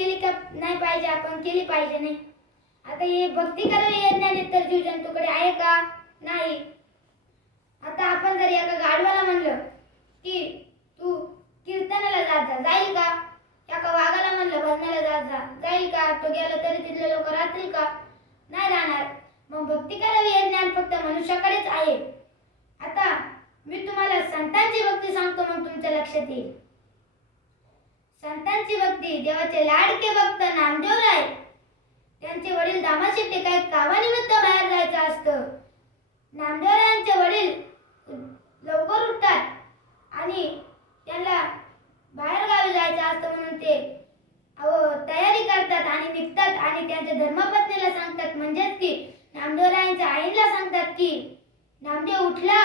केली का नाही पाहिजे, आपण केली पाहिजे नाही. आता हे भक्ती करावी यज्ञाने इतर जीव जंतूकडे आहे का? नाही. आता आपण जर एका गाढवाला म्हणलं की तू कीर्तनाला जात जा, जाईल का? एका वाघाला म्हणलं भजनाला जात जा, जाईल का? तो गेला तरी तिथले लोक राहतील का? नाही राहणार. मग भक्ती करावी हे ज्ञान फक्त मनुष्याकडेच आहे. आता मी तुम्हाला संतांची भक्ती सांगतो, मग तुमच्या लक्षात येईल. संतांची भक्ती. देवाचे लाडके भक्त नामदेवराय, त्यांचे वडील दामाशेट्टी काही कामानिमित्त बाहेर जायचं असतं. नामदेवरायांचे वडील लवकर उठतात आणि त्यांना बाहेर गावी जायचं असतं म्हणून ते तयारी करतात आणि निघतात आणि त्यांच्या धर्मपत्नीला सांगतात, म्हणजेच की नामदेवरायांच्या आईला सांगतात की नामदेव उठला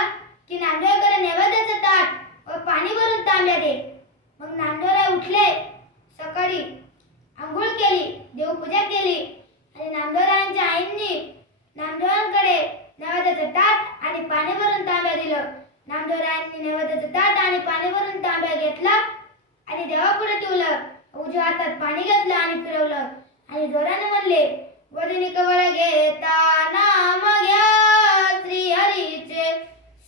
की नामदेवाकडे नैवेद्याचं ताट व पाणी भरून तांब्या दे. मग नामदेवराय उठले, सकाळी आंघोळ केली, देवपूजा केली आणि नामदेवरायांच्या आईंनी नामदेवांकडे नैवेद्याचं ताट आणि पाणी भरून तांब्या दिलं. नामदेवरायांनी नैवेद्याचं ताट आणि पाणी भरून तांब्या घेतला आणि देवापुढे ठेवलं. उजव्या हातात पाणी घेतलं आणि फिरवलं आणि जोराने म्हणले, वदनी कवळ घेता नाम घ्या श्री हरीचे,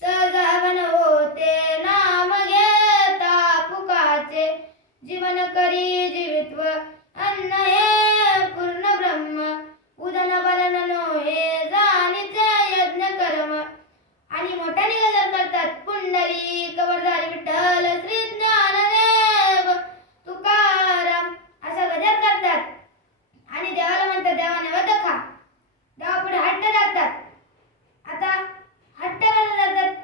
सजावन होते नाम घेता पुकाचे, जीवन करी जीवित्व अन्न हे पूर्ण ब्रह्म, उदन बलन नोहे जाणीचे यज्ञ कर्म. आणि मोठ्याने गजर करतात, पुंडली कवरधारी विठ्ठल श्री ज्ञानदेव तुकाराम, असा गजर करतात आणि देवाला म्हणतात देवा नैवेद्य खा. देवापुढे हट्ट दाखतात. आता हट्ट कसं जातात?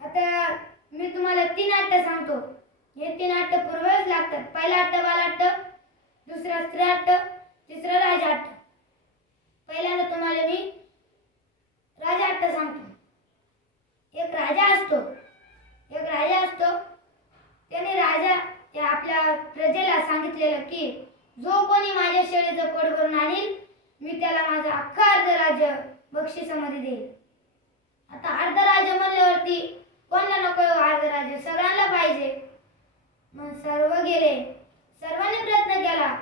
आता मी तुम्हाला 3 हट्ट सांगतो. हे 3 हट्ट पूर्वच लागतात. पहिला हट्ट बालहट्ट, दुसरा स्त्री हट्ट, तिसरा राजहट्ट. पहिल्यांदा तुम्हाला मी राजहट्ट सांगतो. एक राजा असतो, त्याने आपल्या प्रजेला सांगितलेलं की जो कोणी माझ्या शेळीचं पोट भरून आणील, मी त्याला माझं अख्खं अर्ध राज्य बक्षिसामध्ये देईल. आता अर्ध राज्य म्हणल्यावरती कोणाला नको अर्ध राज्य? सगळ्यांना पाहिजे. मग सर्व गेले, सर्वांनी प्रयत्न केला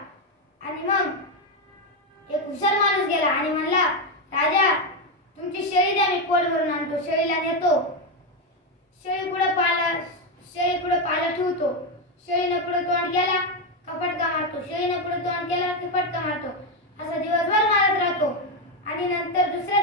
आणि मग एक हुशार माणूस गेला आणि म्हणला, राजा तुमची शेळी द्या, मी पोट भरून आणतो. शेळीला नेतो, शेळी पुढे पाला ठेवतो. शेळीने पुढे तोंड केला का फटका मारतो, शेळीने पुढे तोंड केला की फटका मारतो. असा दिवसभर मारत राहतो आणि नंतर दुसऱ्या